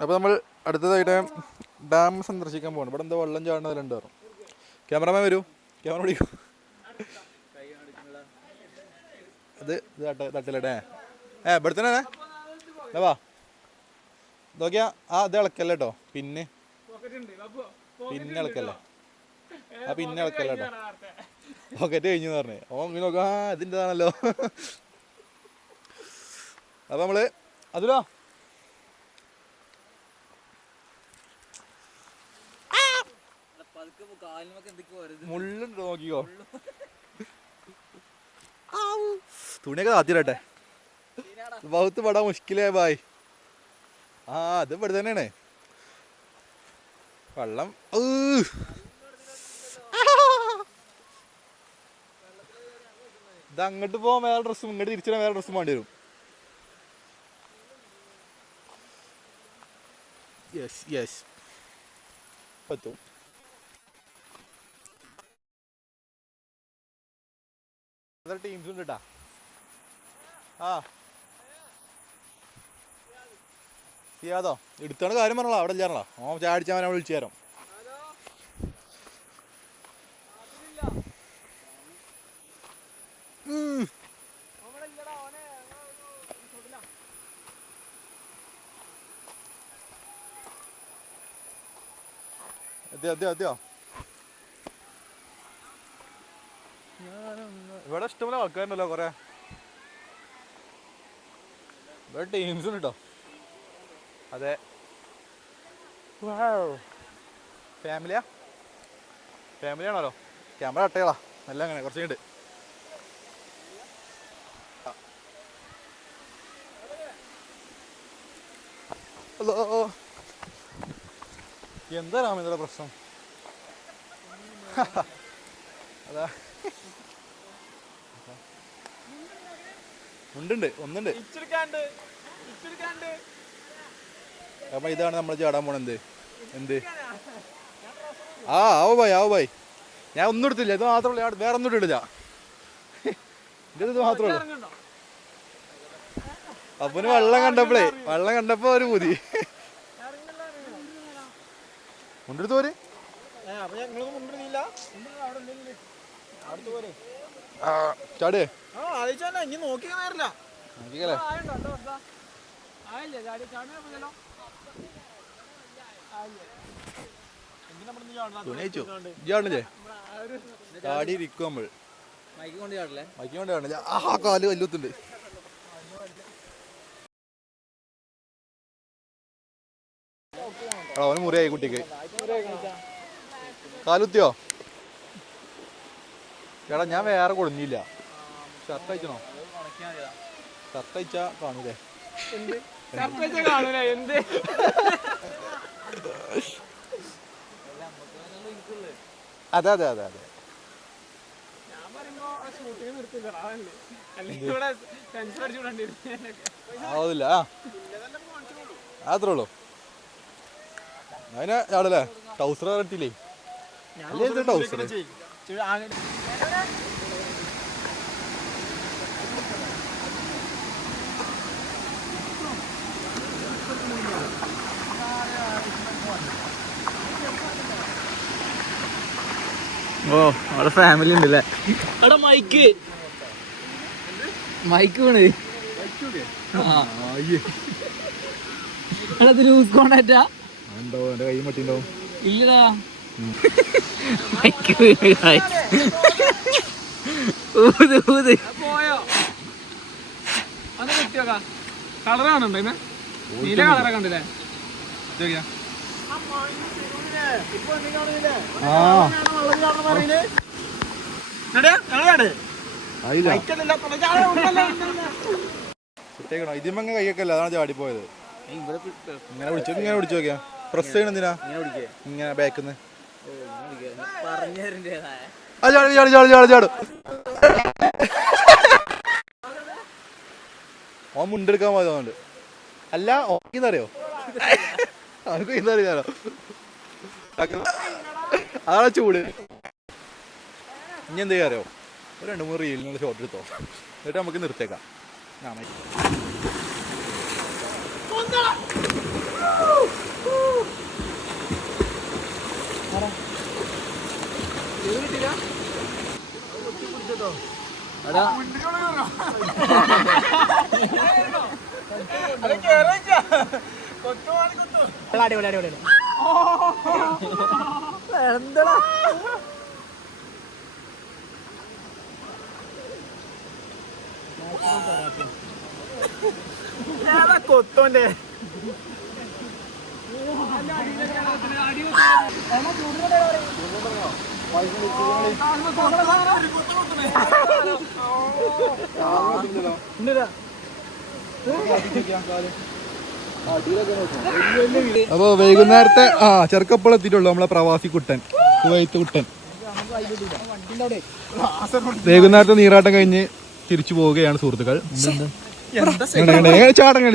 അപ്പോൾ നമ്മൾ അടുത്തതായിട്ട് ഡാം സന്ദർശിക്കാൻ പോകണം. ഇവിടെ എന്താ വെള്ളം ചാടുന്നതിലുണ്ട് പറഞ്ഞു. ക്യാമറമാൻ വരൂ, ക്യാമറ പിടിക്കൂ. ഇത് തട്ടിലടേ ഇവിടെ തന്നെ വാ നോക്കിയാ. ഇത് ഇളക്കല്ലേ കേട്ടോ, പിന്നെ ഇളക്കല്ലേ, പിന്നെ ഇളക്കല്ലേ കേട്ടോ. പോക്കറ്റ് കഴിഞ്ഞു പറഞ്ഞേ. നോക്കാ ഇതിൻ്റെതാണല്ലോ. അപ്പം നമ്മള് അതിലോ മുള്ളുണ്ട് നോക്കിക്കോ. തുണിയൊക്കെ താത്തിരട്ടെ. ബഹുത്ത് പടാ മുഷ്കിലേ ബായ്. അത് ഇവിടെ തന്നെയാണ് വെള്ളം. ഇത് അങ്ങോട്ട് പോകാൻ വേറെ ഡ്രസ്സും ഇങ്ങോട്ട് തിരിച്ചിടാൻ വേറെ ഡ്രസ്സും വേണ്ടി വരും. യെസ് പറ്റും. ടീംസ് ഉണ്ട് കേട്ടാ. ചെയ്യാതോ എടുത്താണ് കാര്യം പറഞ്ഞോളാം. അവിടെ ഇല്ലാണല്ലോ. ചാടിച്ചാൽ അവനെ വിളിച്ചു തരാം. അതെയോ ഇവിടെ ഇഷ്ടംപോലെ ആൾക്കാരുണ്ടല്ലോ കൊറേ. ഇവിടെ ടീംസ് ഉണ്ട് കേട്ടോ. അതെ, ഫാമിലിയാണല്ലോ. ക്യാമറ കട്ടകളാ നല്ല അങ്ങനെ കുറച്ച് ഉണ്ട്. ഹലോ, എന്താ രാമേന്ദ്ര പ്രശ്നം? അതാ ഉണ്ട് ഒന്നുണ്ട്. അപ്പൊ ഇതാണ് നമ്മൾ ചാടാൻ പോണെന്ത്. എന്ത് ആവോ ഭായ്. ഞാൻ ഒന്നും എടുത്തില്ല. ഇത് മാത്രമല്ല, ഞാൻ വേറെ ഒന്നും ഇട്ടില്ല. ഇത് മാത്രമേ ഉള്ളൂ. അപ്പന് വെള്ളം കണ്ടപ്പോ ഒരു പുതി മുണ്ടെടുത്ത് പോര്. ചാടേ നോക്കിക്കല്ലേ. ചാടി ഇരിക്കും നമ്മൾ. മൈക്ക് കൊണ്ട് ചാടില്ല. കാല് വല്ലുത്തുണ്ട്. അവന് മുറിയായി കുട്ടിക്ക്. കാലുത്തിയോ ചേട്ടാ? ഞാൻ വേറെ കൊടുന്നില്ല. ഷർട്ട് അയച്ചണോ? ഷർട്ട് അയച്ചാ കാണൂലേ? അതെ ആവില്ല. അത്രേ ഉള്ളൂ. അതിനെ ചാടല്ലേ? ടൗസർ ഇട്ടില്ലേ? ടൗസർ അവിടെ ഫാമിലി ഉണ്ടല്ലേ. അവിടെ മൈക്ക് വീണ്. അത് ലൂസ് കോണ്ടാക്റ്റാ. എന്തോ എന്റെ കൈ മട്ടിണ്ടാവും. ഇല്ലടാ, മൈക്ക് വീണ്. പോയോ? അത് കിട്ടിയോക്കാ. കളറാണോ? നീല കളറൊക്കെ കണ്ടില്ലേ? ഇതിമങ്ങ കൈയൊക്കെയല്ല, അതാണ് ചാടിപ്പോയത്. ഇങ്ങനെ പിടിച്ചു നോക്കിയാ. പ്രസ് ചെയ്യണം എന്തിനാ ഇങ്ങനെ ബാക്കിന്ന്? ചാടും. ഓൻ മുണ്ടെടുക്കാൻ പോയതുകൊണ്ട്. അല്ല ഓക്കെന്നറിയോ? അവർക്ക് ഇന്നറിയാലോ. അതാണ് ചൂട്. ഇനി എന്താ അറിയോ? ഒരു 2-3 റീലിനുള്ള ഷോട്ട് എടുത്തോ, എന്നിട്ട് നമുക്ക് നിർത്തേക്കാം. എന്താ കൊത്തോന്റെ അപ്പൊ വൈകുന്നേരത്തെ ചെറുക്കപ്പോൾ എത്തിയിട്ടുള്ളൂ നമ്മളെ പ്രവാസി കുട്ടൻ, കുവൈത്ത് കുട്ടൻ. വൈകുന്നേരത്തെ നീരാട്ടം കഴിഞ്ഞ് തിരിച്ചു പോവുകയാണ് സുഹൃത്തുക്കൾ.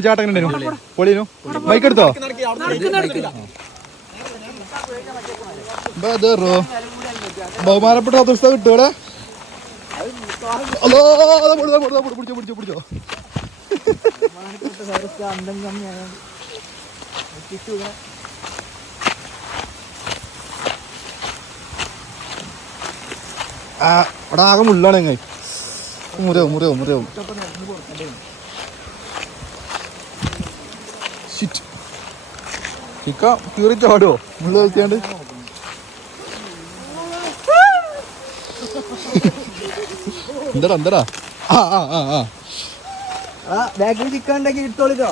ചാട്ടം പൊളിനു ബൈക്ക് എടുത്തോ? ബഹുമാനപ്പെട്ട സദസ്യ കിട്ടൂടെ? പിടിച്ചോ അവിടെ ആകെ മുള്ളാണ് എങ്ങനെ മുറിയാവും ചിക്ക കീറിട്ട് ആടുവോ മുള്ള കഴിക്കാണ്ട്? എന്താടാ ബാക്കിൽ ചിക്കൻ ഉണ്ടാക്കി ഇട്ടോളിക്കോ.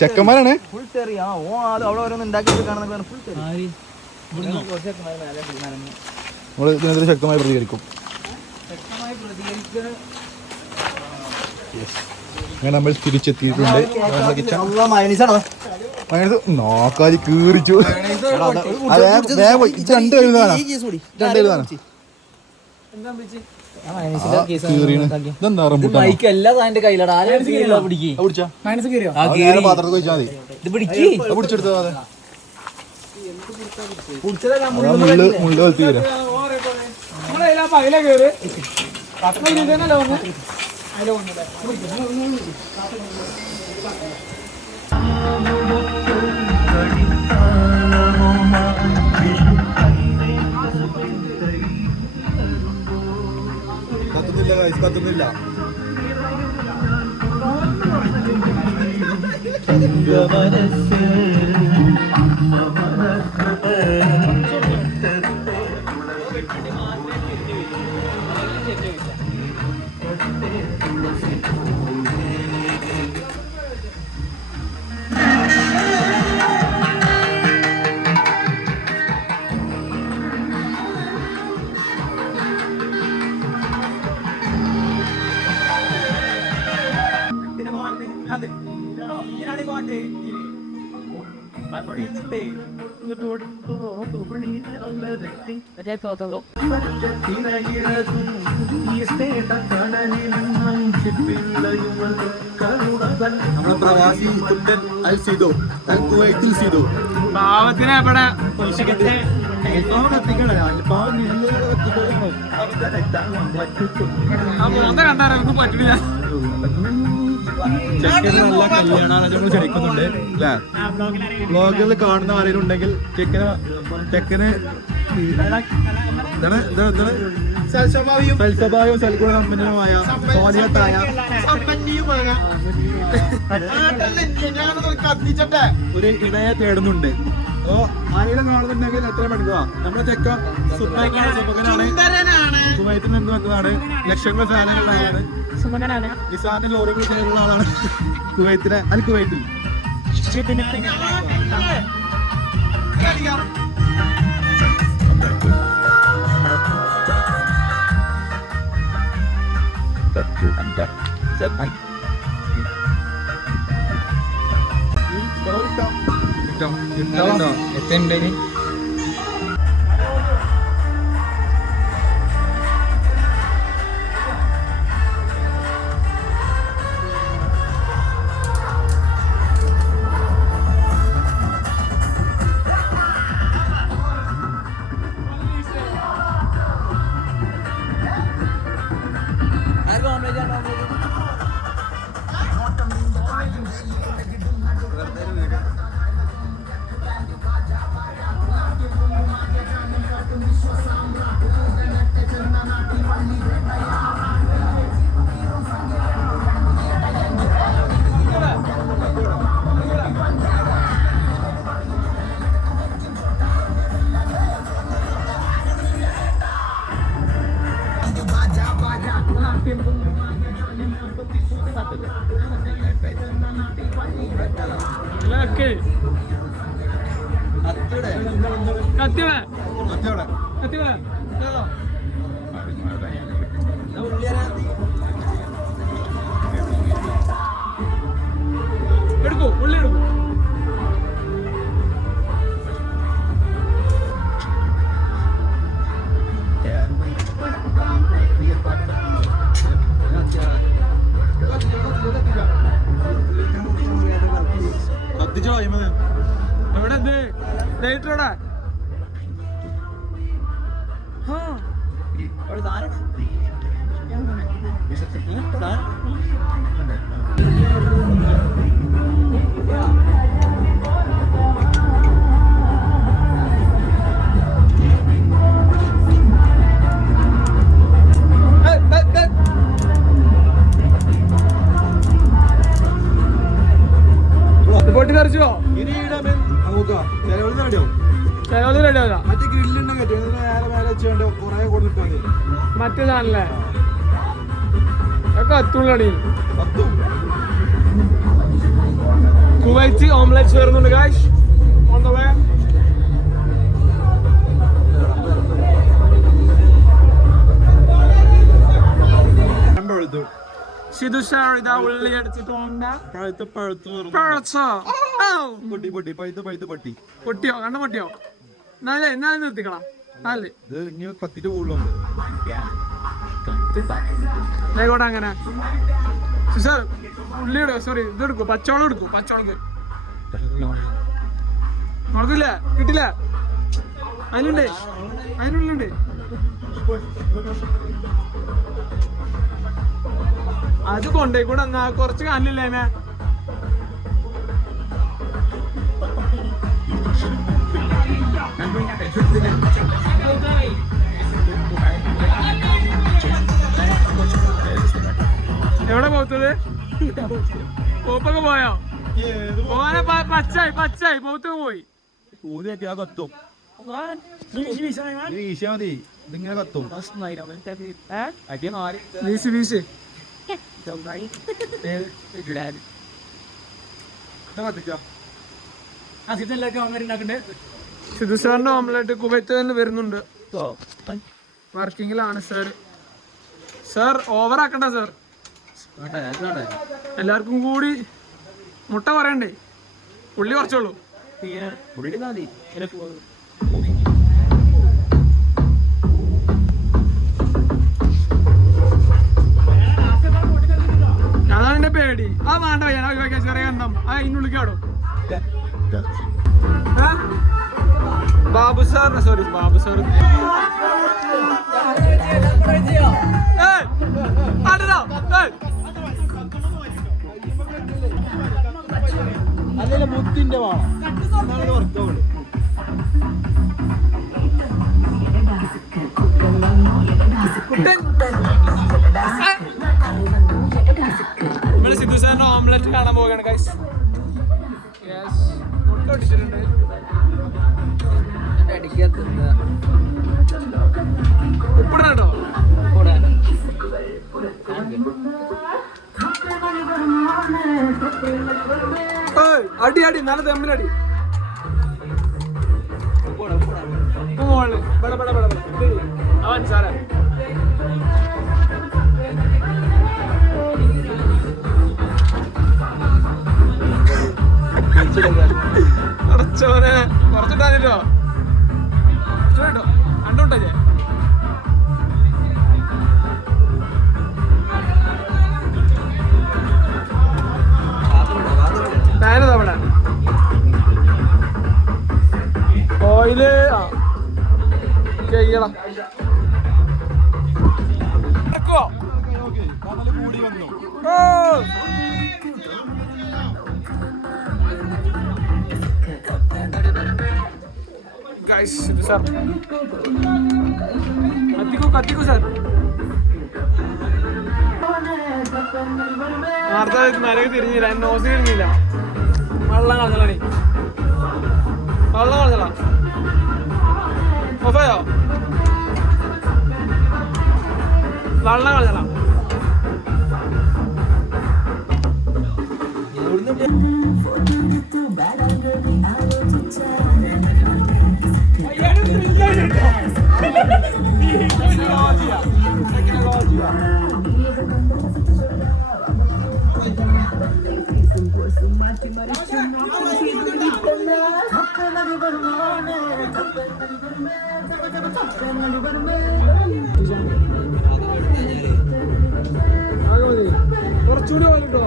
ചെക്കന്മാരാണ് ഫുൾ തെറി. അവിടെ ഓരോന്ന് ഉണ്ടാക്കി കാണുന്ന ഫുൾ തെറി. ശക്തമായി പ്രതികരിക്കും. അങ്ങനെ നമ്മൾ തിരിച്ചെത്തിയിട്ടുണ്ട്. നോക്കാതി കീറിച്ചു. കത്തുന്നില്ല. നമ്മുടെ പ്രവാസി കുട്ടൻ അൽ സിദോ കുവൈത്തിൽ സിദോ പാവത്തിനെ ഇവിടെ കണ്ടാരൊന്നും പറ്റില്ല. നല്ല കല്യാണാലോചനകൾ ക്ഷണിക്കുന്നുണ്ട് അല്ലേ? വ്ളോഗിൽ കാണുന്ന ആരെങ്കിലും ഉണ്ടെങ്കിൽ ചെക്കന് സൽസ്വഭാവവും സൽഗുണസമ്പന്നനുമായ സ്വാധീനത്തായ ഒരു ഇണയെ തേടുന്നുണ്ട്. അപ്പോ ആരെങ്കിലും കാണുന്നുണ്ടെങ്കിൽ എത്ര പഠിക്കുക. നമ്മുടെ ചെക്ക സുഖനാണ്, കുവൈത്തിൽ നിന്ന് വന്നതാണ്, ലക്ഷങ്ങൾ സാധനങ്ങളുള്ളതാണ്, നിസാന്റെ ലോറികൾ ചെയ്യുന്ന ആളാണ് കുവൈത്തിലെ അൽ കുവൈത്തിൽ. എത്ര കത്തിയോടെ കത്തിയോടെ കത്തിയോടെ എടുക്കൂ ഉള്ളി എടുക്കൂ കത്തിച്ചോ അയ്മത് എവിടെ ഇത് ലൈറ്ററോടാ പൊട്ടി തെറിച്ചോ കിരീടമൻ നമുക്ക് ചിലവള് റെഡിയോ ചിലവത് റെഡിയാവില്ല മറ്റേ ഗ്രില്ലുണ്ടെങ്കിൽ നേരെ മേലെ വെച്ചുകൊണ്ട് കുറെ കൊടുക്കാൻ മറ്റേതാണല്ലേ ഒക്കെ എത്തുള്ളടി പത്തും കുവൈറ്റ് ഓംലെറ്റ് വരുന്നുണ്ട് ഗായ്സ് ഓൺ ദ വേ പഴുത്തു സിധു സാർ ഇതാ ഉള്ളി എടുത്തിട്ടുണ്ട് പഴുത്ത് പഴുത്തു പഴച്ചോ പൊട്ടി പൊട്ടി പഴുത്ത് പഴുത്ത് പൊട്ടി പൊട്ടിയോ കണ്ണ പൊട്ടിയോ എന്നാലും നിർത്തിക്കണം അല്ലേ ഇത് ഇനി പത്തിട്ട് കൂടുതലുണ്ട് ആയിക്കോട്ടെ അങ്ങനെ സാർ ഉള്ളി എടുക്കും സോറി ഇത് എടുക്കും പച്ചവളം എടുക്കും പച്ചവളക്ക് നടക്കില്ല കിട്ടില്ല അതിനുണ്ട് അതിനുള്ളുണ്ട് അത് കൊണ്ടേ കൂടെ എന്നാ കുറച്ച് കാണില്ലേ മേ എവിടെ പോത്തത് പോപ്പൊക്കെ പോയോ പോകാനെ പച്ചായി പോത്ത് പോയി ഊതി കെട്ടി ആ കത്തും വീശാ മതി ഇതിങ്ങനെ കത്തും വീശ് വീശ് കത്തിച്ചോ സിധു സാറിന്റെ ഓംലെറ്റ് കുവൈറ്റ് തന്നെ വരുന്നുണ്ട് വർക്കിങ്ങിലാണ് സാർ സാർ ഓവർ ആക്കണ്ട സാർ എല്ലാവർക്കും കൂടി മുട്ട പറയണ്ടേ ഉള്ളി കുറച്ചോളൂ അതാണ് എന്റെ പേടി ആ വേണ്ട ഞാൻ ചെറിയ കണ്ടം ആ ഇന്നുള്ളിക്കാടും Babu sir sorry Babu sir അതല്ല മുത്തിന്റെ വേണം വർക്കൗട്ട് നമ്മള് സിധു സാറിന്റെ ഓംലെറ്റ് കാണാൻ പോവുകയാണ് ഗൈസ് മുട്ട ഒടിച്ചിട്ടുണ്ട് ഉപ്പിടണം കേട്ടോ അടി അടി നല്ല തെമ്മിലടി മോള് ബട ബട ബട അവൻ സാറേ അടച്ചോനെ കുറച്ചിട്ടാനില്ലോ കേട്ടോ കണ്ടോട്ടെ തവണ ഓയില് ചെയ്യണം കൂടി വന്നു ഗൈസ് ഇത് സാർ കത്തിക്കൂ സാർ നേരത്തെ മരക്ക് തിരിഞ്ഞില്ല നോസ് തിരിഞ്ഞില്ല വെള്ളം കളഞ്ഞളി വെള്ളം കളഞ്ഞള ഓഫയോ വെള്ളം കളഞ്ഞള കുറച്ചുകൂടി പോലുണ്ടോ?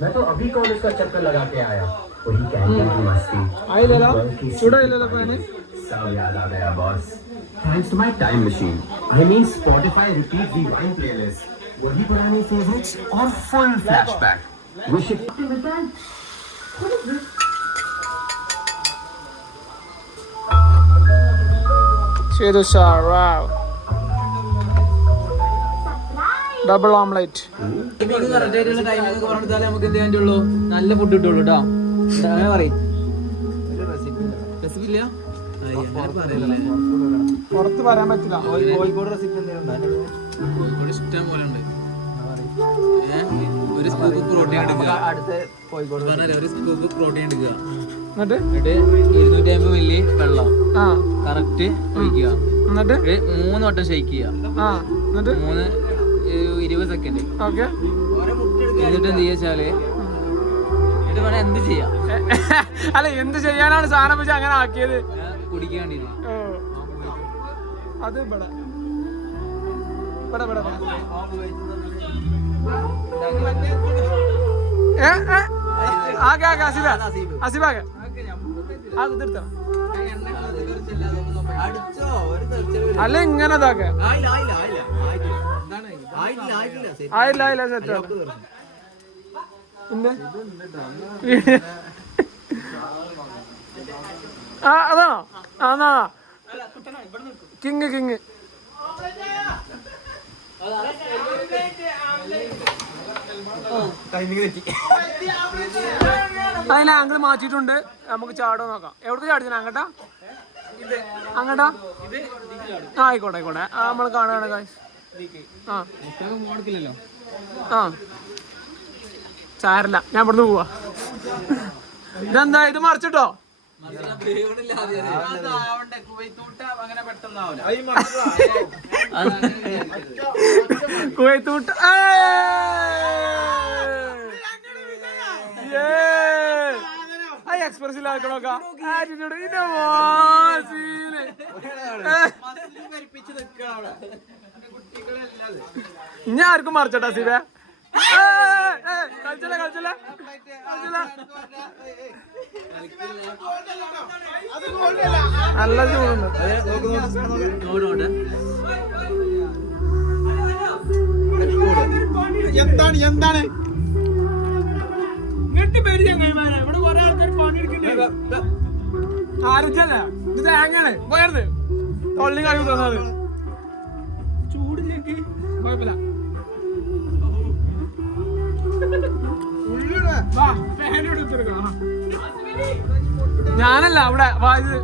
मैं तो अभी कॉलेज का चक्कर लगा के आया वही कैंटीन की मस्ती ആയില്ലല്ലോ ചൂടായില്ലല്ലോ പയ്യന്. सब याद आ गया boss thanks to my time machine I mean Spotify repeat the one playlist वही पुराने फेवरेट्स और फुल फ्लैशबैक वो शिट ചെയ്തു സാർ. Double omelette. കറക്റ്റ് ആയിട്ടുള്ള ടൈമിംഗ് പറഞ്ഞാലേ നമുക്ക് എന്ത് ചെയ്യാൻ പറ്റുള്ളൂ, നല്ല ഫുഡ് കിട്ടുള്ളൂ കേട്ടോ. അങ്ങനെ പറയും. റെസിപ്പി ഇല്ല, പുറത്ത് പറയാൻ പറ്റില്ല. കോഴിക്കോട് റെസിപ്പി എന്തെങ്കിലും കോഴിക്കോട് ഇഷ്ടം പോലെ ഉണ്ട്. ഒരു സ്കൂപ്പ് പ്രോട്ടീൻ എടുക്കുക, അടുത്ത കോഴിക്കോട് ഒരു സ്കൂപ്പ് പ്രോട്ടീൻ എടുക്കുക, എന്നിട്ട് 250 മില്ലി വെള്ളം കറക്റ്റ് ഒഴിക്കുക, എന്നിട്ട് 3 വട്ടം ഷെയ്ക്ക് ചെയ്യുക, എന്നിട്ട് 20 സെക്കൻഡ്. എന്നിട്ട് എന്ത് ചെയ്യാച്ചാല് എന്നിട്ട് വേണം എന്ത് ചെയ്യാം. അല്ല എന്ത് ചെയ്യാനാണ് സാധനം വെച്ച് അങ്ങനെ ആക്കിയത്? കുടിക്കാൻ വേണ്ടി. അത് ഇവിടെ അല്ല ഇങ്ങനെ ഇതാക്കെ ആയില്ല സെറ്റ് അതാണോ? അതാ കിങ് അതിന് ആംഗിൾ മാറ്റിയിട്ടുണ്ട്. നമുക്ക് ചാടോ നോക്കാം. എവിടത്തെ ചാടിച്ചാ? അങ്ങട്ടാ ആയിക്കോട്ടെ നമ്മൾ കാണുകയാണ് കാശ്. സാരല്ല, ഞാൻ ഇവിടുന്ന് പോവാ. ഇതെന്താ ഇത് മറിച്ചിട്ടോ? കുവൈത്തൂട്ട് എക്സ്പ്രസിലാക്കണോക്ക ആറ്റിറ്റ്യൂഡ്. ഇനി ആർക്കും മറിച്ചട്ടാ സീവ. കളിച്ചല്ല നല്ല ചൂടുണ്ട്. എന്താണ് ആരൊക്കെയല്ല ഇത് തേങ്ങാണ് പോയത് തൊള്ളി കഴിവ് തന്നത്. ചൂടിലേക്ക് കുഴപ്പമില്ല. ഞാനല്ല അവിടെ വായത്.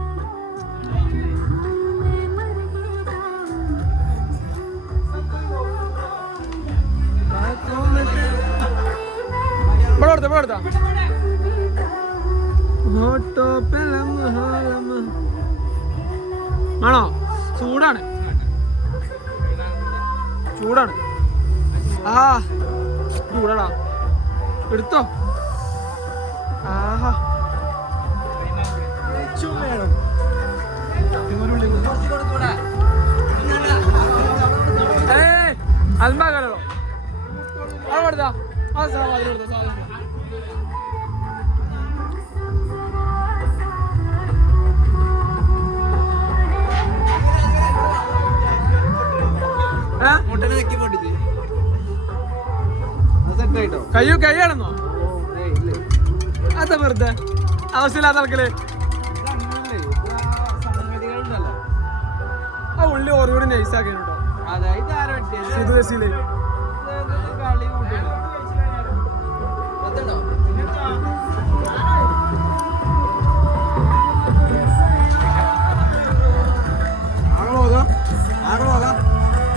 ഇവിടെ കൊടുത്താ ആണോ? ചൂടാണ് ചൂടാടാ. എടുത്തോ. ആഹാ അൽമാകാലോ അത് കൊടുത്താ. കയ്യാണെന്നോ? അതാ വെറുതെ ആവശ്യമില്ലാത്ത ആൾക്കാര് ആ ഉള്ളി ഓരോട് നൈസാക്കി കേട്ടോ.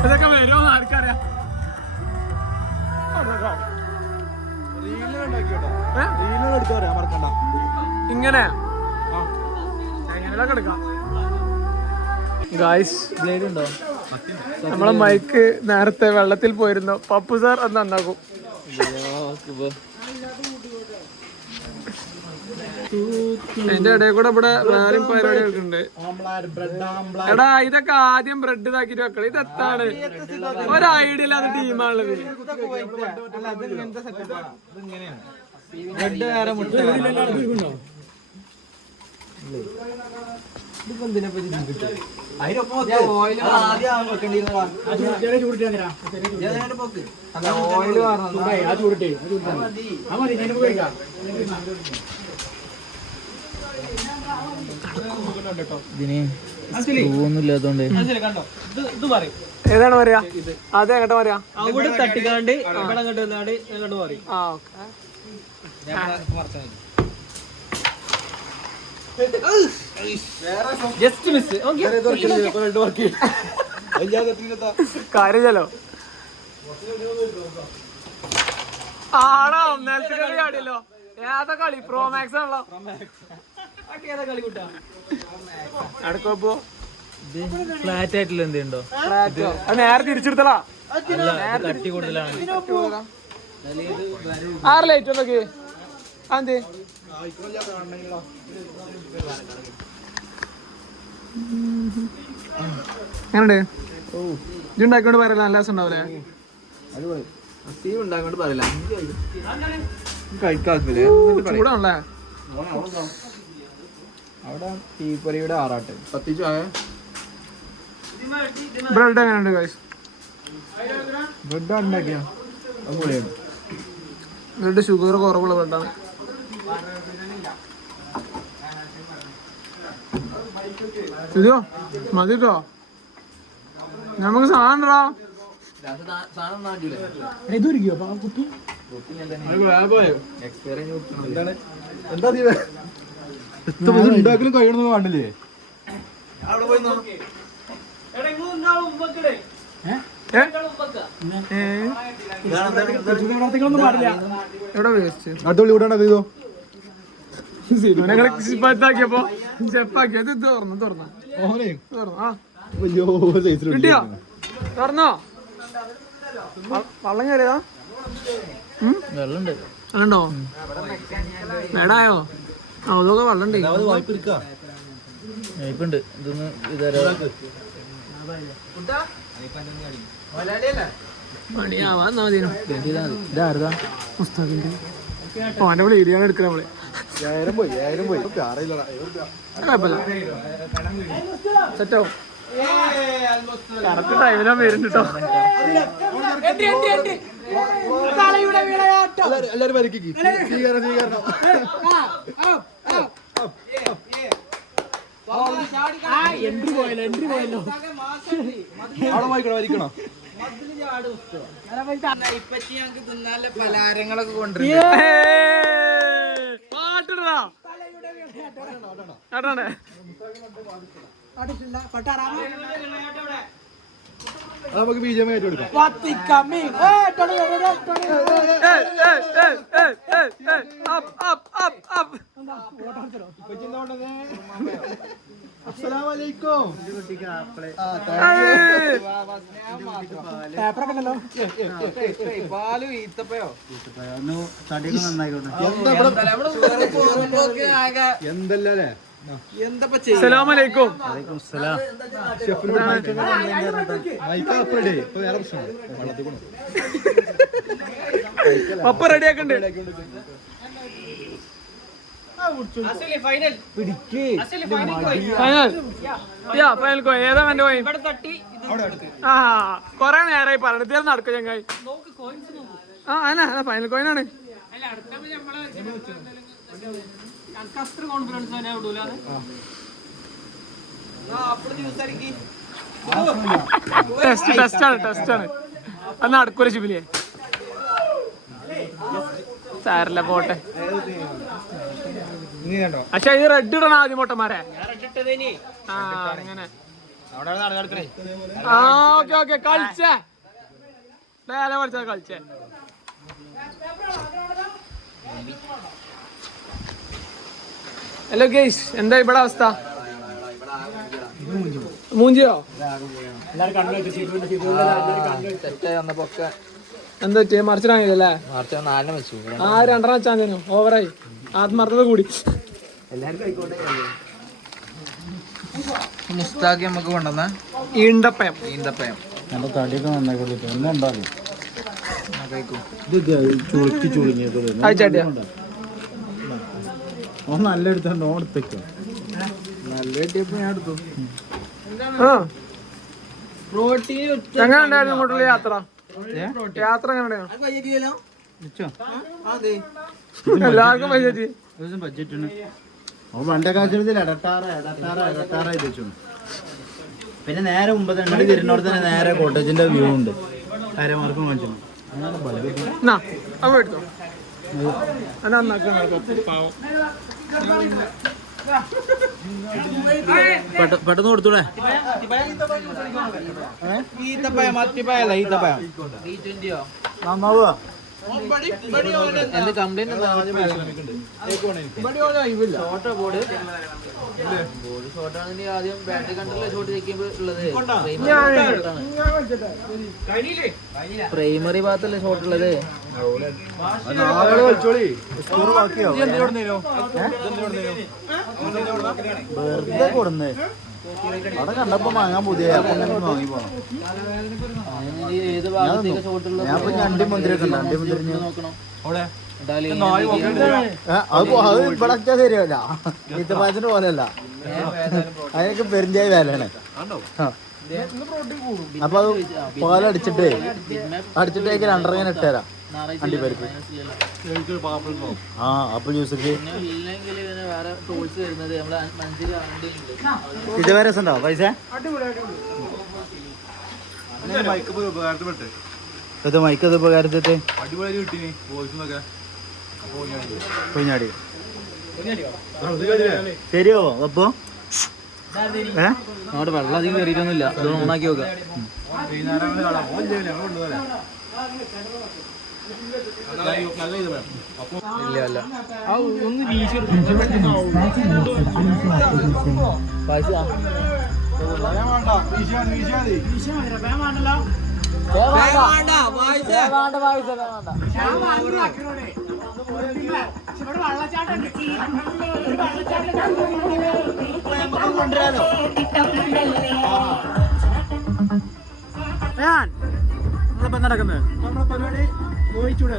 ഇതൊക്കെ വരുമോ ആർക്കറിയാം. മറക്കണ്ട. ഇങ്ങനെ എങ്ങനെയൊക്കെ എടുക്കാം ഗായ്സ്. ബ്ലേഡ് ഉണ്ടോ? നമ്മളെ മൈക്ക് നേരത്തെ വെള്ളത്തിൽ പോയിരുന്നു. പപ്പു സാർ അത് നന്നാക്കും. അതിന്റെ ഇടയിൽ കൂടെ ഇവിടെ വേറെ പരിപാടികളുണ്ട്. എടാ ഇതൊക്കെ ആദ്യം ബ്രെഡ് ഇതാക്കിട്ട് വെക്കണം. ഇതെത്താണ് ഒരു ഐഡിയ ഇല്ലാത്ത ടീമാണുള്ളത്. ഇതിന് ഒന്നും ഇല്ലാത്തോണ്ട് ഏതാണ് പറയാ? അതെ അങ്ങോട്ട് പറയാ. അവിടെ തട്ടിക്കാണ്ട് ഇവിടെ അങ്ങോട്ട് വന്നാണ്ട് അങ്ങോട്ട് പറയും. ആ ഓക്കെ. Just miss. കാര്യല്ലോ ആണോ? നേരത്തെ കളി ആടിയല്ലോ. ഏതാ കളി? പ്രോ മാക്സ് ആണല്ലോ. അടുക്കപ്പോ ഫ്ലാറ്റ് ആയിട്ടുള്ള എന്തുണ്ടോ? നേരെ തിരിച്ചെടുത്തലാ. കട്ടി കൂടുതലാണ്. 6 ലൈറ്റ് ഒന്നൊക്കെ അതെ എങ്ങനുണ്ട്? ഇതുണ്ടാക്കിക്കൊണ്ട് പറയല നല്ല രസം ഉണ്ടാവില്ലേ? ചൂടാണല്ലേ? അവിടെ തീപ്പൊരിയുടെ ആറാട്ട് ബ്രെഡ് എങ്ങനെയുണ്ട് ഗൈസ്? ബ്രെഡ് ഉണ്ടാക്കിയാ ബ്രെഡ് ഷുഗർ കുറവുള്ള ബ്രെഡാണ്. ഇതോ മതി കേട്ടോ. നമുക്ക് സാധനോ ഉണ്ടാക്കലും കഴിയണമെന്ന് കാണില്ലേ? എവിടെ വേസ്റ്റ് അടുത്ത ഇവിടെ ചെയ്തോ സിനിമ ചെപ്പാക്കിയത് തുറന്നു. ആ കിട്ടിയോ? തുറന്നോ? വള്ളം കയറിയതാ? വെള്ളമുണ്ട്. വേണ്ടോ? വേടായോ? അതൊക്കെ വെള്ളം ഉണ്ട്. ഇപ്പുണ്ട്. ഇതൊന്ന് ഇതാരാ മണിയാവാ മതിയോ? ഇതാരതാ? പുസ്തകത്തിന്റെ ഓന്റെ വീഡിയോ എടുക്കണ നമ്മള്. 1000 പോയി കുഴപ്പമില്ല, സെറ്റാവും. കറക്റ്റ് ടൈമിലാ വരുന്നുണ്ട് കേട്ടോ. എല്ലാരും വരക്കി സ്വീകരണം എൻട്രി പോയല്ലോ. അവിടെ വായിക്കണോ വരിക്കണോ? പലഹാരങ്ങളൊക്കെ കൊണ്ട് പാട്ടിടാ കേട്ടോണ്ടേ. നമുക്ക് ബിജെപി ആയിട്ട് കൊടുക്കാം. അസ്സലാമലൈക്കും. പാലും ഈത്തപ്പയോ എന്തല്ലേ അസ്സലാമലൈക്കും. പപ്പ റെഡിയാക്കണ്ട്. ഫൈനൽ കോയി ഏതാ എന്റെ കോയി? ആ കൊറേ നേരമായി പറഞ്ഞു തീർന്ന് നടക്കും ചങ്ങായി. ആ അല്ല ഫൈനൽ കോയിനാണ്. ടെസ്റ്റാണ് അന്ന് അടുക്കൂല ശിബിലിയെ. സാരല്ല പോട്ടെ. പക്ഷെ ഇത് റെഡ് ഇടണം ആദ്യം പൊട്ടന്മാരെ. ആ അങ്ങനെ ഓക്കെ കളിച്ചേ ലേല പഠിച്ചത് കളിച്ചേ. ഹലോ ഗൈസ്, എന്താ ഇവിടെ അവസ്ഥ? മൂഞ്ചിയോ? എന്താ പറ്റിയ? മറിച്ചിടാങ്ങിയല്ലേ? ആ 2 വെച്ചാൽ ഓവറായി, ആത്മാർത്ഥത കൂടി. മുസ്താഖി നമുക്ക് കൊണ്ടുവന്ന ഈന്തപ്പയം നല്ല തടിയൊക്കെ നന്നായി കൊടുത്തിട്ട് ഒന്നും ഉണ്ടാകും. അയച്ചാട്ടിയാ ഓൻ നല്ല എടുത്തോണ്ട് ഓൻ എടുത്തേക്കും. നല്ല കിട്ടിയപ്പോ ഞാൻ എടുത്തു. എങ്ങനെ ഉണ്ടായിരുന്നു ഇങ്ങോട്ടുള്ള യാത്ര? യാത്ര എങ്ങനെ ഉണ്ടായിരുന്നു? എല്ലാവർക്കും പൈസ ബഡ്ജറ്റിന് വണ്ട കാശ്മീരത്തിൽ ഇടട്ടാറായി വെച്ചു. പിന്നെ നേരെ മുമ്പ് തന്നെ തിരുനോട് തന്നെ നേരെ കോട്ടേജിന്റെ വ്യൂ ഉണ്ട്. അരമാർക്കും കാണിച്ചു. എടുത്തോ. പെട്ടെന്ന് കൊടുത്തൂടെ? നന്നാവുക. എന്ത് കംപ്ലൈന്റ് ആദ്യം ബാറ്ററി കണ്ടറിലെ ഷോട്ട് ചെയ്യുമ്പോൾ ഉള്ളത് പ്രൈമറി ഭാഗത്തല്ലേ ഷോട്ട് ഉള്ളത്. വെറുതെ കൊടുന്നേ അവിടെ കണ്ടപ്പോ വാങ്ങാൻ പുതിയ വാങ്ങി പോണം. ഏത് ഭാഗത്തേക്ക് ഷോട്ട് ഉള്ളത്? ഞാൻ അണ്ടിമുന്തിരി ഒക്കെ ഉണ്ട്. അണ്ടിമുന്തിരി അത് ഇവിടെ ശരിയല്ല. ഈത്തപ്പായത്തിന്റെ പോലെയല്ല, അതിനൊക്കെ പെരിഞ്ചായ വിലയാണ്. അപ്പൊ അത് പാലടിച്ചിട്ട് അടിച്ചിട്ടേക്ക് 2.5 ഇട്ടുതരാം അണ്ടിപ്പരിപ്പ്. ആ അപ്പൊ ജ്യൂസൊക്കെ ഇതുവരെ രസമുണ്ടോ പൈസ? ഇത് മൈക്കത് ഉപകാരത്തെ കുഞ്ഞാടി ശരിയോ? അപ്പൊ അങ്ങോട്ട് വെള്ളം അധികം കയറിയിട്ടൊന്നുമില്ല. അത് ഓണാക്കി നോക്കാം. ഇല്ല അല്ല പൈസ നടക്കുന്നത് നമ്മളെ പരിപാടി കോഴിച്ചൂട്.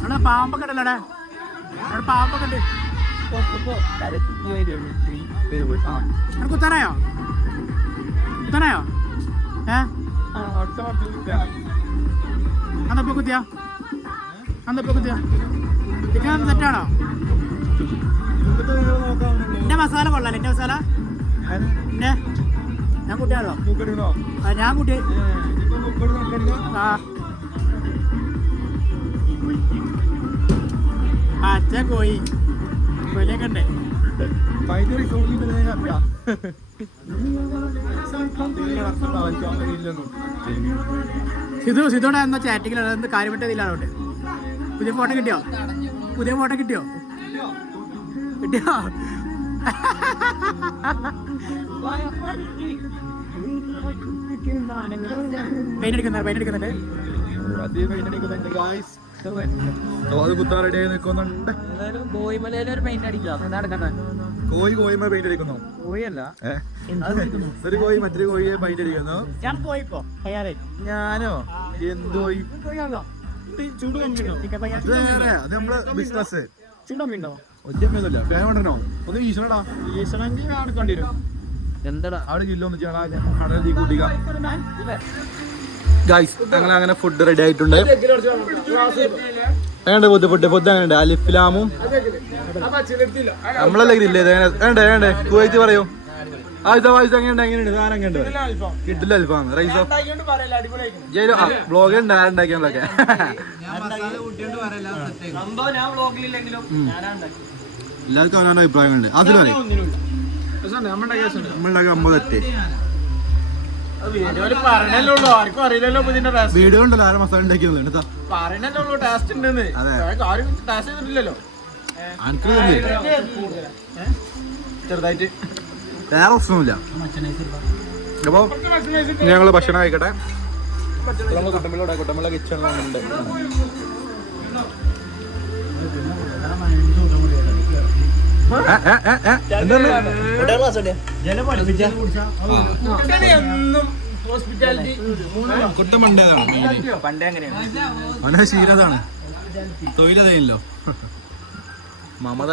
അവിടെ പാമ്പൊക്കെ ഉണ്ടല്ലോടെ, അവിടെ പാമ്പൊക്കെ ഉണ്ട്. കുത്താനായോ? കുത്താനായോ? അന്നപ്പോ കുത്തിയാ? അന്നപ്പോ കുത്തിയാ? ചിക്കൻ സെറ്റാണോ? എന്റെ മസാല കൊള്ളാലോ? എന്റെ മസാല എന്റെ ഞാൻ കുട്ടിയാണല്ലോ. ഞാൻ കുട്ടി. ആ പച്ച കോഴി കൊലയൊക്കെ ഉണ്ട്. സിധുടെ എന്താ ചാറ്റിങ്ങിലാണ്? എന്ത് കാര്യപ്പെട്ടതില്ലാണ്ട് പുതിയ ഫോട്ടോ കിട്ടിയോ? പുതിയ ഫോട്ടോ കിട്ടിയോ? കിട്ടിയോ? പെയിന്റ് അടിക്കുന്നുണ്ട്. അത് കുത്താൻ റെഡിയായി നിൽക്കുന്നുണ്ട്. കോഴിമ പെയിന്റ് അടിക്കുന്നു. കോഴിയല്ല, ഒരു കോഴി മറ്റൊരു കോഴിയെ പെയിന്റ് അടിക്കുന്നു. ഞാനോ? എന്തോ നമ്മള് ബിസിനസ് ഒറ്റമൊന്നുമില്ല. ഫേമണ്ടോ ഒന്ന് ഈശ്വരടാ. ഈശ്വരൻ കണ്ടിരും എന്താ അവിടെ കില്ലോന്ന് കടലിൽ കൂട്ടിക്ക. ഗൈസ് ഞങ്ങൾ അങ്ങനെ ഫുഡ് റെഡി ആയിട്ടുണ്ട്. എങ്ങനെയുണ്ട് ഫുഡ് എങ്ങനെയുണ്ട്? അലിഫ്ലാമും നമ്മളെല്ലാം ഗ്രില്ല് ചെയ്ത് വേണ്ടേ കുവൈറ്റ് പറയൂ. എങ്ങനെയുണ്ട്? സാധനം എങ്ങനെയുണ്ട്? കിട്ടില്ല അൽഫാം റൈസോ ബ്ലോഗ് ഉണ്ട് ആരുണ്ടാക്കിയാലൊക്കെ. എല്ലാവർക്കും അവനാണ് അഭിപ്രായങ്ങളുണ്ട്. അതിൽ നമ്മളുണ്ടാക്കി 50 തെറ്റ്. വീഡിയോയില് പറയണല്ലോ ഉള്ളൂ, ആർക്കും അറിയില്ലല്ലോ ഇതിന്റെ ടേസ്റ്റ്. വീഡിയോ ഉണ്ടല്ലോ ആരും മസാല ഉണ്ടാക്കിയത് എന്താ പറയണല്ലോ ഉള്ളൂ ടേസ്റ്റ് ഉണ്ടെന്ന്, ആരും ടേസ്റ്റ് ചെയ്തിട്ടില്ലല്ലോ. ചെറുതായിട്ട് വേറെ പ്രശ്നമില്ല. അപ്പൊ ഞങ്ങള് ഭക്ഷണം കഴിക്കട്ടെ. കുട്ടമ്പള കിച്ചണിലുണ്ട്. കുട്ടൻ പണ്ടേതാണ്, അവനെ ശീലതാണ്, തൊഴിലതയില്ലോ. മമത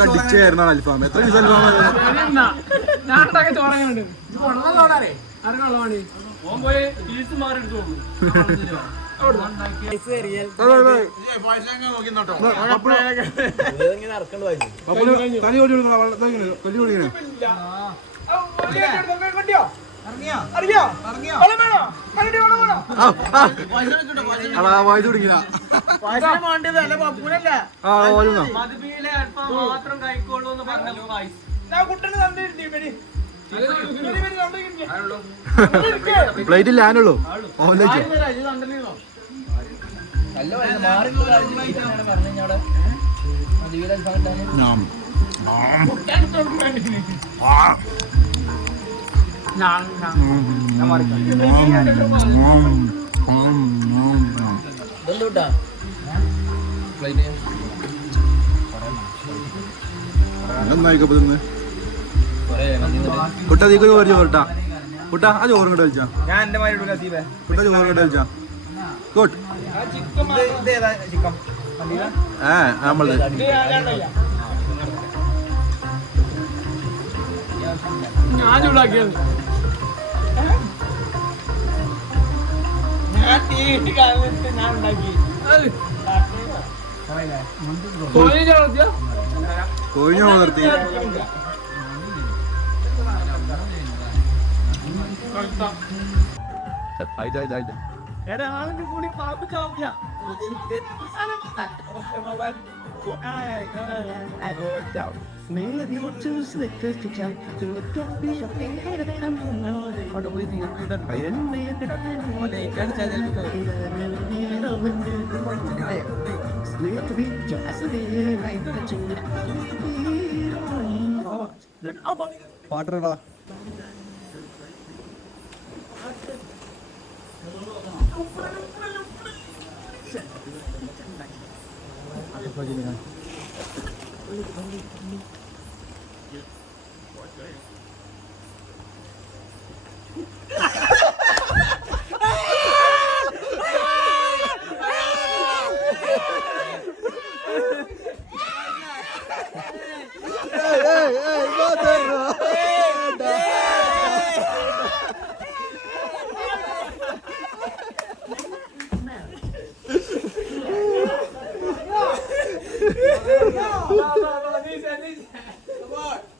കടിച്ചായിരുന്നു അൽഫാം. എത്ര ദിവസം തലി ഓടി ഓടിക്കണേ. വായിച്ചു കുടിക്കുന്ന പ്ലേറ്റിൽ ഞാനുള്ളൂ. കുട്ട തീക്ക് ചോറ് ചോറിട്ടാ കുട്ട ആ ചോറും കൂടെ കളിച്ചാ. ഞാൻ എന്റെ മാതിരി കുട്ട ചോറും കൂടെ കളിച്ചാ. ഗുഡ്. നമ്മള് ഞാൻ ചൂടാക്കിയത് കോഴിഞ്ഞ നിർത്തി. പാട്ടടാ.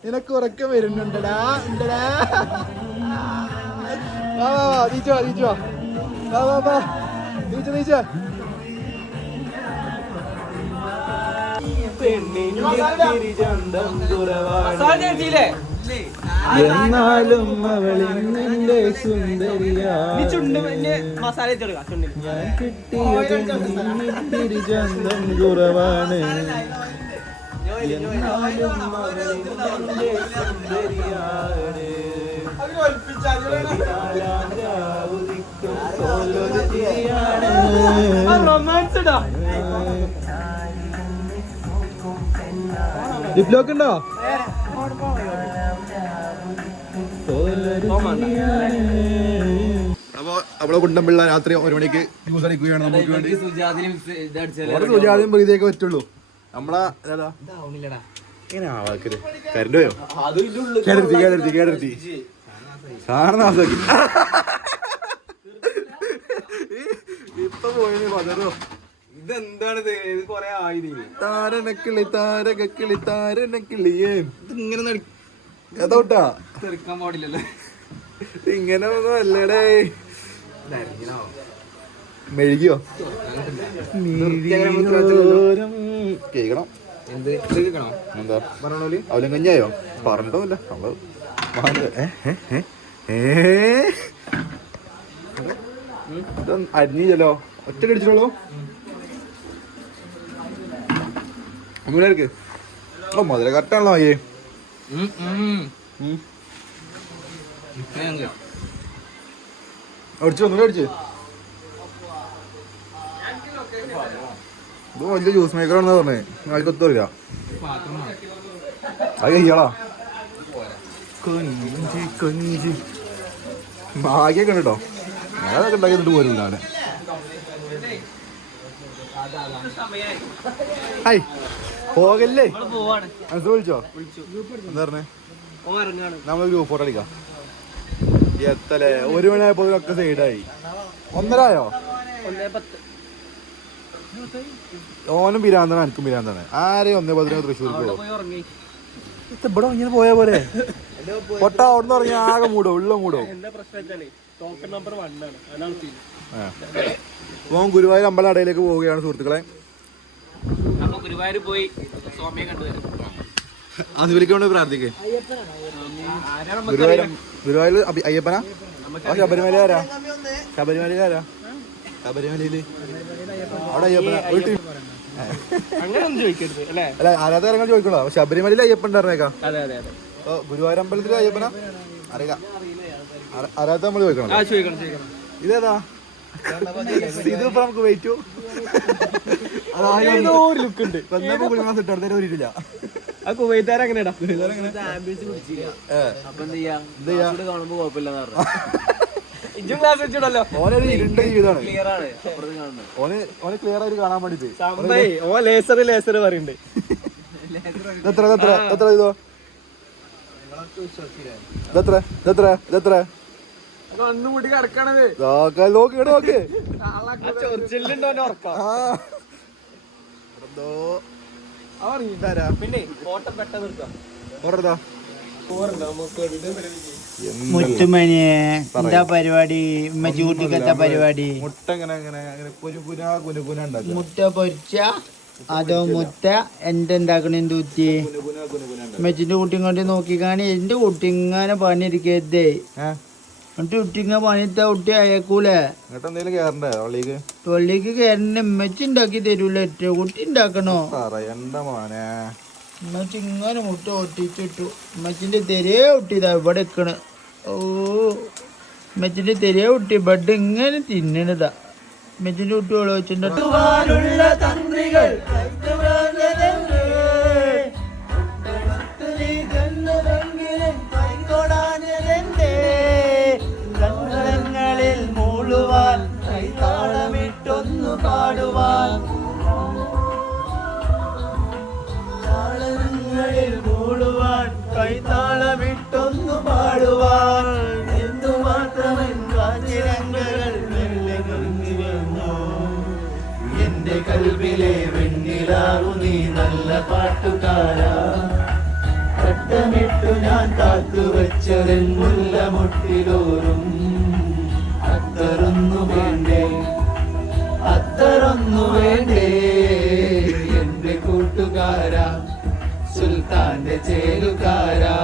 നിനക്ക് ഉറക്കം വരുന്നുണ്ടടാ. നീച്ചോ നീച്ചോ നീച്ചോ നീച്ചോ. എന്നാലും അവളിന്നെ സുന്ദരിയാ. ഞാൻ കിട്ടിയ ചന്തം കുറവാണ്. എന്നാലും അവളിന്നെ സുന്ദരിയാണ്. ലിപ്ലോക്ക് ഉണ്ടോ? അപ്പൊ നമ്മളെ കുണ്ടമ്പിള്ള രാത്രി 1 മണിക്ക് ജ്യൂസ് അടിക്കുകയാണ്. നമുക്ക് വേണ്ടി സുജാതിയും പ്രീതിയൊക്കെ പറ്റുള്ളൂ. നമ്മളെ കരണ്ട് പോയോ? കേടർത്തി സാറിന് ആസാക്കി ഇപ്പൊ പോയി പതറോ. ഇതെന്താണിത്? ഇത് കൊറേ ആയി. താരനക്കിളി താരകിളി താരനക്കിളിയേ. ഇതിങ്ങനെ ഏതോട്ടാ തെറിക്കാൻ പാടില്ലല്ലോ. ഇങ്ങനെ ഒന്നും അല്ലേടേ. മെഴുകിയോ? കേക്കണം. എന്താ അവലും കഞ്ഞായോ? പറഞ്ഞിട്ടൊന്നുമില്ല. നമ്മള് അരിഞ്ഞില്ലല്ലോ ഒറ്റ കടിച്ചിട്ടുള്ളൂ ഒന്നുകൂടെ എടുക്ക് ഓ മധുര കറക്റ്റാണല്ലോ അയ്യേ അടിച്ചു ഒന്നുകൂടെ അടിച്ച് ഇത് വലിയ ജ്യൂസ് മേക്കറാണെന്നാ പറഞ്ഞേ ആൾക്കൊത്തുമില്ല അത് കഴിയാളാ കൊഞ്ചി കൊഞ്ചി ഭാഗ്യൊക്കെ ഉണ്ട് കേട്ടോ ഞാനതൊക്കെ ഉണ്ടാക്കി എന്നിട്ട് പോരില്ല അവിടെ ഹായ് പോകല്ലേ മനസ്സ് വിളിച്ചോ എന്താ പറഞ്ഞേ നമ്മൾ ഗ്രൂപ്പ് ഫോട്ടോ അടിക്കാം എത്തല്ലേ 1 മണിയായപ്പോ ഒക്കെ സൈഡായി 1:30 ആയോ ഓനും പിരാന്താണ് എനിക്കും പിരാന്താണ് ആരെയും 1:10 തൃശ്ശൂർക്ക് ഇവിടെ ഇങ്ങനെ പോയാ പോലെ പൊട്ട അവിടുന്ന് പറഞ്ഞ ആകെ മൂടോ ഉള്ള മൂടോ ഓൻ ഗുരുവായൂർ അമ്പലം അടയിലേക്ക് പോവുകയാണ് സുഹൃത്തുക്കളെ ഗുരുവായൂർ പോയി സ്വാമിയെ കണ്ടുവരും അത് വിളിക്കൊണ്ട് പ്രാർത്ഥിക്കേ ഗുരുവായൂർ അയ്യപ്പനാ ശബരിമലയാരാ ശബരിമലയിലാരാ ശബരിമലയില് അവിടെ അയ്യപ്പന വീട്ടിൽ അല്ല ആരാധകരങ്ങൾ ചോദിക്കണോ ശബരിമലയിൽ അയ്യപ്പൻ ഉണ്ടായിരുന്നേക്കാം ഗുരുവായൂർ അമ്പലത്തില് അയ്യപ്പന അറിയില്ല ആരാധക നമ്മൾ ചോദിക്കണം ഇതേതാ ഇതിപ്പോ നമുക്ക് വെയിറ്റു ലുക്ക് ഉണ്ട് ഇട്ടില്ല ഓനൊരു ഇരുണ്ട ജീവിതമാണ് ഓന് ക്ലിയർ ആയിട്ട് കാണാൻ വേണ്ടിട്ട് എത്ര എത്ര എത്ര ഇതോ ഇതെത്ര കണ്ണുമുട്ടി കിടക്കണത് നോക്കി നോക്ക് പിന്നെ ഫോട്ടോ പെട്ടെന്ന് മുത്തുമണിയെ എന്താ പരിപാടി ഉമ്മച്ചൂട്ടിക്കത്തെ പരിപാടി മുട്ട മുട്ട പൊരിച്ച അതോ മുട്ട എന്തുണ്ടാക്കണെന്ന് തൂറ്റി ഉമ്മച്ചിന്റെ കുട്ടി കൊണ്ട് നോക്കിക്കാണി എന്റെ കുട്ടി ഇങ്ങനെ പണിയിരിക്കരുതേ എന്നിട്ട് കുട്ടിങ്ങ പണിത്ത കുട്ടി അയക്കൂലേ പള്ളിക്ക് കയറണ്ട ഉമ്മച്ചി ഉണ്ടാക്കി തരൂല ഏറ്റവും കുട്ടി ഉണ്ടാക്കണോ ഉമ്മച്ചി ഇങ്ങനെ മുട്ട ഒട്ടിച്ചിട്ടു ഉമ്മച്ചിന്റെ തെരേ ഒട്ടിതാ ഇവിടെ നിക്കണ് ഓ ഉമ്മച്ചിന്റെ തെരേ ഒട്ടി ബഡ് ഇങ്ങനെ തിന്നണതാ ഉമ്മച്ചിന്റെ കുട്ടി ഒളിച്ചിട്ടുണ്ട് തന്ത്രികൾ കണ്ണങ്ങളിൽ മൂളുവാൻ കൈതാളമിട്ടൊന്നു പാടുവാൻ മൂളുവാൻ കൈതാളമിട്ടൊന്നു പാടുവാൻ എന്തുമാത്രം കാഞ്ചിരങ്ങൾ വെള്ളിവന്നു എന്റെ കൽവിലെ വെണ്ണിലാവു നീ നല്ല പാട്ടുകാരാ കട്ടമിട്ടു ഞാൻ കാത്തുവച്ചവൻ മുല്ലമുട്ടിലോരും അത്തറൊന്നു വേണ്ടേ എന്റെ കൂട്ടുകാരാ സുൽത്താന്റെ ചേലുകാരാ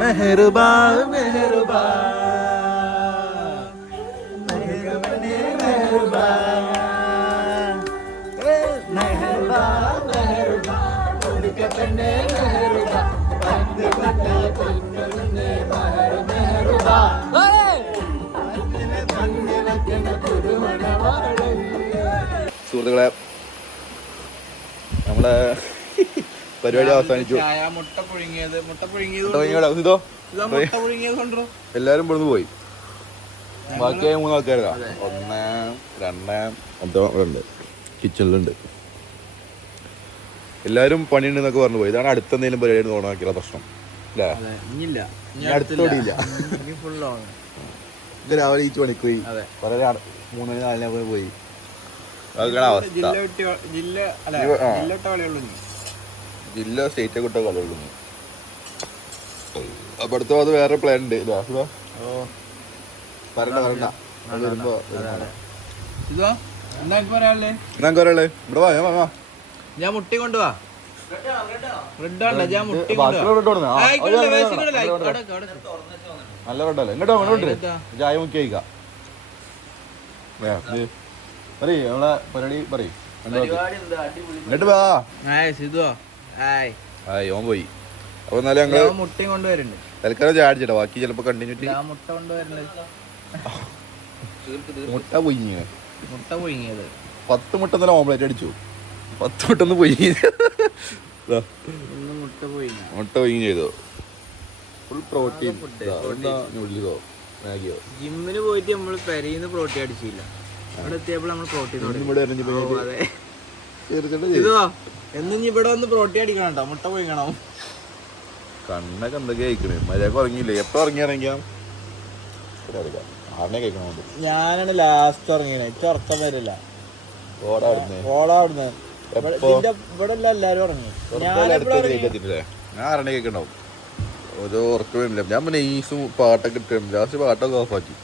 മെഹർബാ സുഹൃത്തുക്കളെ നമ്മളെ പരിപാടി അവസാനിച്ചു. എല്ലാരും ഇവിടുന്ന് പോയി. ബാക്കിയായ 3 ആൾക്കാരാ. 1, 2 ഉണ്ട് കിച്ചണിലുണ്ട്. എല്ലാരും പണിയുണ്ടെന്നൊക്കെ പറഞ്ഞു പോയി. ഇതാണ് അടുത്ത എന്തെങ്കിലും പരിപാടി ഓണാക്കിയുള്ള പ്രശ്നം അല്ലേ? അടുത്തോടിയില്ല. ഇത് രാവിലെ 7 മണിക്ക് പോയി, 3 4 പോയി. അതൊക്കെയാണ് അവസ്ഥ. ജില്ല സ്റ്റേറ്റ് കിട്ട കളിയുള്ളൂ. അപ്പൊ അടുത്ത അത് വേറെ പ്ലാൻ ഉണ്ട്. പറയണ്ട വരുമ്പോ ഇതോ എന്താ എനിക്ക് പറയാനുള്ളത്? എന്താ ഒരാള് ഇവിടെ വാ വാ ഞാൻ മുട്ടി കൊണ്ടുവാ. ബ്രെഡാണ്ട ഞാൻ മുട്ടി നല്ല ബ്രെഡല്ലേ ഇങ്ങോട്ടോ ചായ മുക്കി കഴിക്കാം പറയ് നമ്മളെ പരിപാടി പറയ് ഇങ്ങോട്ട് വാ ഓൻ പോയി. അപ്പൊ എന്നാലും ഞങ്ങള് മുട്ടയും കൊണ്ടുവരുന്നുണ്ട്. തൽക്കാലം ചാടിച്ചിട്ടാ ബാക്കി ചിലപ്പോ കണ്ടിന്യൂറ്റി മുട്ട കൊണ്ടുവരുന്നുണ്ട്. മുട്ട പൊയ്യ മുട്ട പൊയിങ്ങിയത് 10 മുട്ട തന്നെ ഓംലേറ്റ് അടിച്ചു. 10 മുട്ട ഒന്ന് പൊയ്യ മുട്ട പൊയിങ്ങ മുട്ട പൊയ്യും ചെയ്തോ. ഫുൾ പ്രോട്ടീൻ നൂഡിൽസോ മാഗിയോ. ജിമ്മിന് പോയിട്ട് നമ്മൾ പെരയിന്ന് പ്രോട്ടീൻ അടിച്ചില്ല. അവിടെ എത്തിയപ്പോൾ നമ്മൾ പ്രോട്ടീൻ ഇതോ എന്നും ഇവിടെ വന്ന് പ്രോട്ടീൻ അടിക്കണോ മുട്ട പൊയിങ്ങണോ. കണ്ണൊക്കെ എന്തൊക്കെ കഴിക്കണേ മര്യാദക്ക് ഉറങ്ങിയില്ലേ. എപ്പോ ഉറങ്ങിയാണെങ്കിൽ 6 കഴിക്കണോണ്ട് ഞാനാണ് ലാസ്റ്റ് ഉറങ്ങിയത്. ഉറക്കം വരില്ല. ഓടാവിടുന്ന് ഇവിടെ എല്ലാരും ഉറങ്ങി. ഞാൻ 6 കഴിക്കണ്ടാവും. ഓരോ ഉറക്കം വരില്ല. ഞാൻ പിന്നെ ഈസും പാട്ടൊക്കെ ഇട്ട് ലാസ്റ്റ് പാട്ടൊക്കെ ഓഫാക്കി.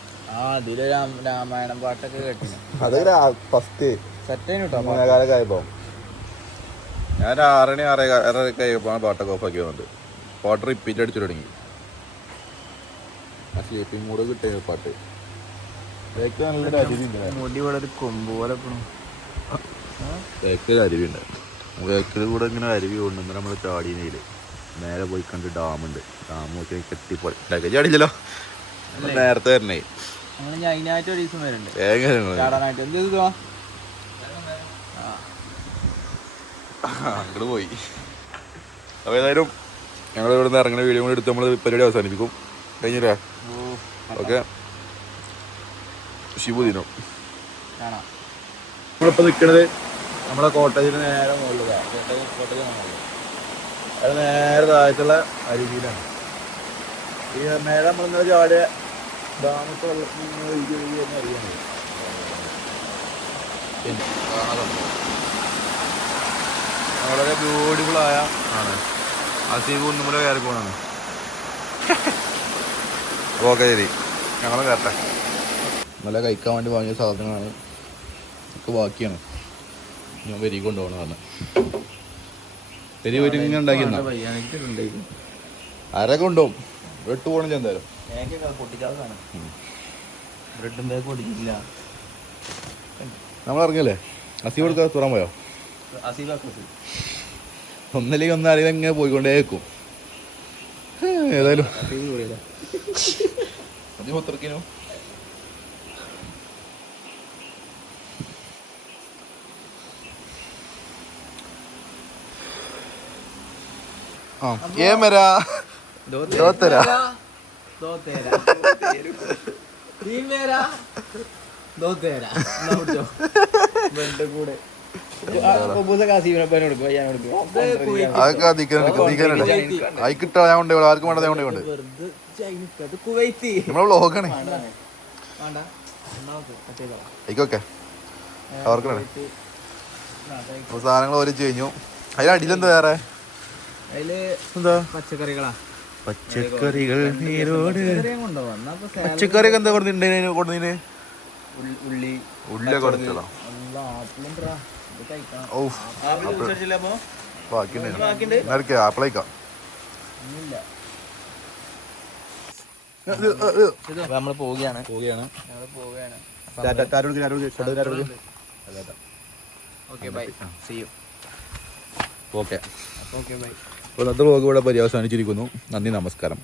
അതില് രാമായണം പാട്ടൊക്കെ കേട്ടിന്. അതൊക്കെ ഫസ്റ്റ് സെറ്റായി കേട്ടോ. മൂന്നേകാലൊക്കെ ആയപ്പോ ഞാൻ 6:30 ആയപ്പോഴാണ് പാട്ടൊക്കെ ഓഫാക്കി വന്നിട്ട് പാട്ട് റിപ്പീറ്റ് അടിച്ചു തുടങ്ങി. ആ സ്ലീപ്പിംഗ് മൂഡ് കിട്ടിയ പാട്ട് നല്ലൊരു അരുവിണ്ട്. മുടി ഇവിടെ ഒരു കൊമ്പ് പോലെ ബേക്കിൽ അരുവിണ്ട്. ബേക്കിൽ കൂടെ ഇങ്ങനെ അരുവി കൊണ്ടുവന്ന് നമ്മൾ ചാടിയില് നേരെ പോയി കണ്ട് ഡാമുണ്ട്. ഡാം നോക്കി കെട്ടിപ്പോയി ചാടില്ലല്ലോ. നേരത്തെ വരണേ അതിനായിട്ട് ഒരു ദിവസം വരുന്നുണ്ട്. അങ്ങോട്ട് പോയി. അപ്പോൾ ഏതായാലും ഞങ്ങൾ ഇവിടെ നിന്ന് ഇറങ്ങുന്ന വീഡിയോ കൂടെ എടുത്ത് നമ്മൾ പരിപാടി അവസാനിപ്പിക്കും. കഴിഞ്ഞില്ലേ? ഓക്കെ. ശുഭദിനം. നമ്മളിപ്പോൾ നിൽക്കുന്നത് നമ്മളെ കോട്ടേജിന് നേരെ മുകളിലാണ്. അത് നേരെ താഴത്തുള്ള അരുവിയിലാണ്. ഈ നേരെ നമ്മളിങ്ങനെ ചാടിയ ഡാമൊക്കെ വെള്ളത്തിൽ ഒഴുകി അറിയാൻ വളരെ ബ്യൂട്ടിഫുള്ളായ ആണ്. അസീബ് കുന്നുമല കയറി പോകണാണ്. ഓക്കെ ശരി, ഞങ്ങൾ കയറട്ടെ. നല്ല കഴിക്കാൻ വേണ്ടി വാങ്ങിയ സാധനങ്ങളാണ്. ഒക്കെ ബാക്കിയാണ്. ഞാൻ വരി കൊണ്ടുപോകണം പറഞ്ഞ വരി ഇങ്ങനെ ഉണ്ടാക്കിയിരുന്ന ആരൊക്കെ കൊണ്ടുപോകും. വെട്ട് പോകണം എന്തായാലും. നമ്മൾ ഇറങ്ങിയല്ലേ? അസീബ് എടുക്കാൻ തുറൻ പോയോ? ഒന്നല്ലെങ്കിൽ ഒന്നാലും ഇങ്ങനെ പോയിക്കൊണ്ടേക്കും. ഏതായാലും അതിമൊത്തിറക്കിനോ ఏమరా దోతరా അതൊക്കെ അയക്കിട്ടാ ഞാൻ കൊണ്ട് ആർക്കും വേണ്ടത് കൊണ്ട് കൊണ്ട് നമ്മളെ വ്ളോഗാണ്. ആയിക്കോക്കെ അവർക്കാണ് സാധനങ്ങൾ ഓരോ കഴിഞ്ഞു. അതിനടിയിലെന്താ വേറെ? എന്താ പച്ചക്കറികളാ? പച്ചക്കറികൾ പച്ചക്കറിയൊക്കെ എന്താ കൊടുത്തതിന്? ഉള്ളിയൊക്കെ കൊടുത്തതാ. ബാക്കി ആപ്പിളേക്കാം. നമ്മള് പോവുകയാണ്. ഓക്കെ. അപ്പോൾ ഇന്നത്തെ വ്ളോഗ് ഇവിടെ പര്യവസാനിച്ചിരിക്കുന്നു. നന്ദി, നമസ്കാരം.